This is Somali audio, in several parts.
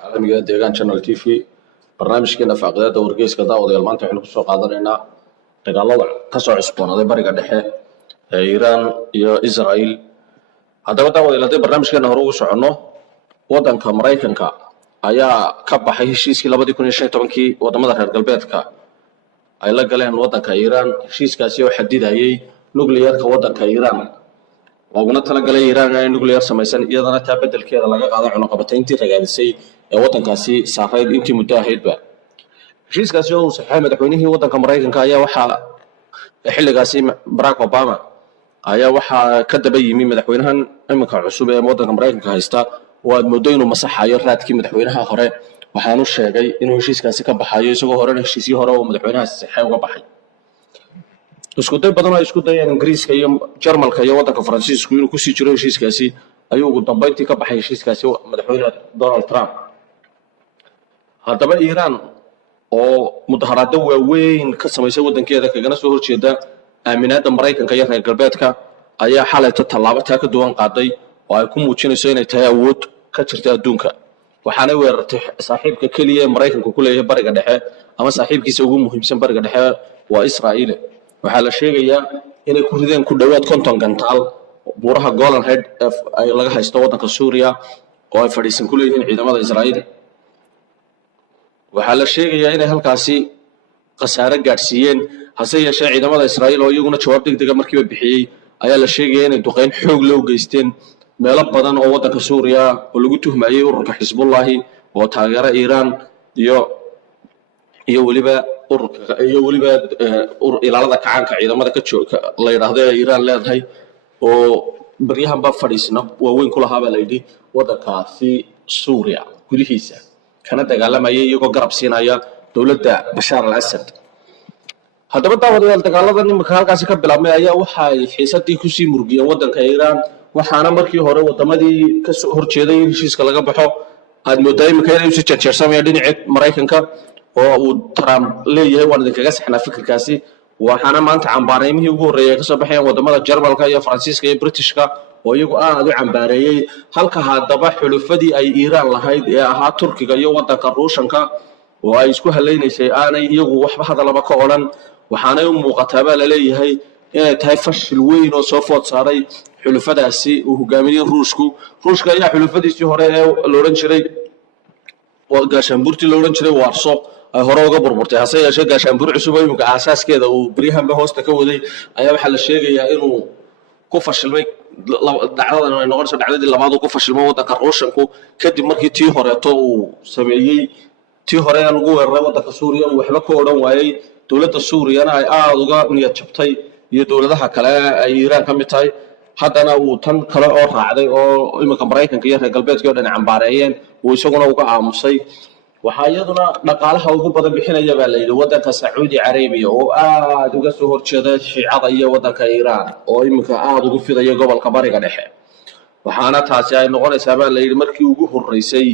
caalamiga deegaan channel TV barnaamijkeena faaqidada wargeyska daawadayaal maanta waxaynu kusoo qaadanaynaa dagaalada ka soo cusboonaaday bariga dhexe ee Iran iyo Israel. haddaba daawadayaal haddii barnaamijkeena hore ugu soconno, wadanka Mareykanka ayaa ka baxay heshiiskii 2015 wadamada reer galbeedka ay la galeen wadanka Iran. heshiiskaasi oo xadidayay nuclearka wadanka Iran وقلنا تلا قال إيران إنه نوكليير سميسان إذا أنا تابدل كذا لقى قاعد عنا قبتين تي رجالسي وطن كاسي سافيد أنت متأهل بقى. شيء كاسي هو صحيح مدحونه وطن كمرايكن كايا وحى حل كاسي باراك أوباما أيا وحى كذب يمين مدحونها إما كعصوبة وطن كمرايكن كهيستا ومدينه مسح يرات كي مدحونها هراء وحانوش جاي إنه شيء كاسي كبحاجي سوى هراء شيء هراء ومدحونها صحيح وبحاجي. isku day badan oo isku dayeen Ingiriiska iyo Jarmalka iyo wadanka Faransiisku inuu ku sii jiro heshiiskaasi ayuu ugu dambeyntii ka baxay heshiiskaasi madaxweynaha Donald Trump. haddaba Iran oo mudaharaado waaweyn ka samaysay wadankeeda kaga soo horjeeda aaminaadda Mareykanka iyo reer galbeedka ayaa xalay tallaabo ka duwan qaaday oo ay ku muujinayso inay tahay awood ka jirta adduunka. waxaana weerartay saaxiibka kaliya ee Mareykanku ku leeyahay bariga dhexe ama saaxiibkiisa ugu muhiimsan bariga dhexe waa Israa'iil. waxaa la sheegayaa inay ku rideen ku dhawaad 50 gantaal buuraha Golan Heights ay laga haysto wadanka Suuriya oo ay fadhiisan ku leeyihiin ciidamada Israa'iil. waxaa la sheegayaa inay halkaasi khasaare gaarsiiyeen, hase yeeshee ciidamada Israa'iil oo iyaguna jawaab degdeg ah markiiba bixiyay ayaa la sheegayaa inay duqeyn xoog loo geysteen meelo badan oo wadanka Suuriya oo lagu tuhmayay ururka Xisbullah oo taageera Iran iyo waliba ilaalada kacaanka ciidamada ka jooga la yiraahdo Iran leedahay oo baryahan ba fadhiisna waaweyn ku lahaa baa la yidhi wadankaasi Suuriya gudihiisa kana dagaalamaya iyagoo garab siinaya dowladda Bashar al-Assad. haddaba daawadayaal dagaalada nimanka halkaasi ka bilaabmay ayaa waxay xiisadii ku sii murgiyeen wadanka Iran, waxaana markii hore wadamadii ka soo horjeeday heshiiska laga baxo aad mooday imika inay si jeerjeersamay dhinaca Mareykanka oo uu Trump leeyahay waan idinkaga saxnaa fikirkaasi. waxaana maanta cambaareymihii ugu horeeyay ka soo baxeen wadamada Jarmalka iyo Faransiiska iyo Britishka oo iyagu aad u cambaareeyay, halka haddaba xulufadii ay Iran lahayd ee ahaa Turkiga iyo wadanka Ruushka oo ay isku haleynaysay aanay iyagu waxba hadalaba ka oran. waxaana u muuqataa baa la leeyahay inay tahay fashil weyn oo soo food saaray xulufadaasi uu hogaaminayay Ruushka ayaa xulufadiisii hore ee la oran jiray gaashaanbuurtii la oran jiray Warsaw ay hore uga burburtay, hase yeeshee gaashaanbuur cusub oo imika asaaskeeda uu bariyahanba hoosta ka waday ayaa waxaa la sheegayaa inuu ku fashilmay. dhacdadan ay noqonayso dhacdadii labaad uu ku fashilmay wadanka Ruushku kadib markii tii horeeto uu sameeyay tii hore aan ugu weeraray wadanka Suuriya uu waxba ka odhan waayay. dowladda Suuriyana ay aad uga niyad jabtay iyo dowladaha kale ay Iran ka mid tahay. haddana uu tan kale oo raacday oo imika Mareykanka iyo reer galbeedka oo dhan cambaareeyeen uu isaguna uga aamusay. waxaa iyaduna dhaqaalaha ugu badan bixinaya baa la yidhi wadanka Sacuudi Carabiya oo aad uga soo horjeeda shiicada iyo wadanka Iran oo imika aad ugu fidaya gobolka bariga dhexe. waxaana taasi ay noqonaysaa baa la yidhi markii ugu horeysay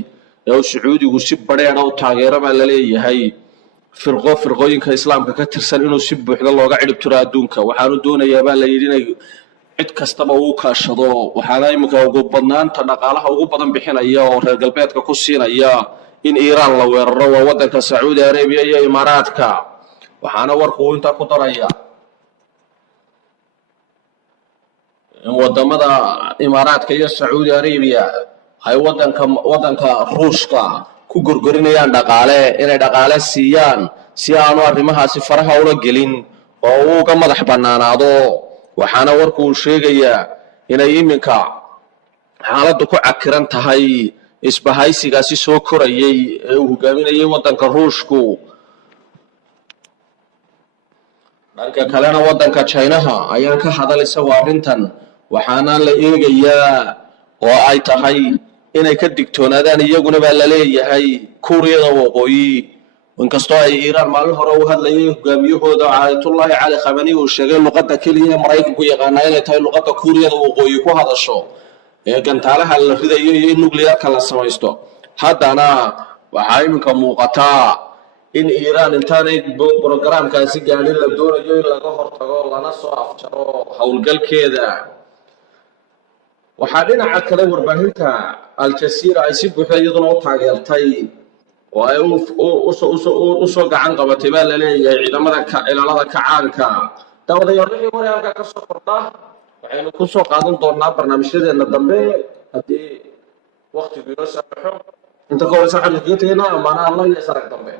ee Sacuudigu si badheer ah u taageero baa la leeyahay firqooyinka islaamka ka tirsan inuu si buuxda looga cirib tiro adduunka. waxaanu doonayaa baa la yidhi inay cid kastaba uu kaashado. waxaana imika ugu badnaanta dhaqaalaha ugu badan bixinaya oo reer galbeedka ku siinaya in Iran la weeraro waa wadanka Sacuudi Carabiya iyo Imaaraadka. waxaana warku inta ku daraya in wadamada Imaaraadka iyo Sacuudi Carabiya ay wadanka Ruushka ku gorgorinayaan dhaqaale inay dhaqaale siiyaan si aanu arrimahaasi faraha ula gelin oo uu uga madax banaanaado. waxaana warku sheegayaa inay iminka xaaladdu ku cakiran tahay isbahaysigaasi soo korayay ee uu hogaaminayay wadanka Ruushku. dhanka kalena wadanka China ayaa ka hadlaysa arrintan, waxaana la eegayaa oo ay tahay inay ka digtoonaadaan iyaguna baa la leeyahay Kuuriyada Waqooyi. inkastoo ay Iran maalin hore u hadlayay hogaamiyahooda Ayatollah Ali Khamenei uu sheegay luqadda kaliya Mareykanku yaqaan inay tahay luqadda Kuuriyada Waqooyi ku hadasho ee gantaalaha la ridayo iyo nuclearka la samaysto. haddana waxaa iminka muuqataa in Iran intaanay programkaasi gaadhin la doonayo in laga hortago lana soo afjaro howlgalkeeda. waxaa dhinaca kale warbaahinta Al-Jazeera ay si buuxda iyaduna u taageertay oo ay u soo gacan qabatay baa la leeyahay ciidamada ilaalada kacaanka dawadayaal wixii wararka ka soo kordha waxaynu ku soo qaadan doonaa barnaamijyadeena dambe haddii waqtigu inoo saamaxo inta ka horeysa waxaan idin tegaynaa amaana Allah iyo sarag dambe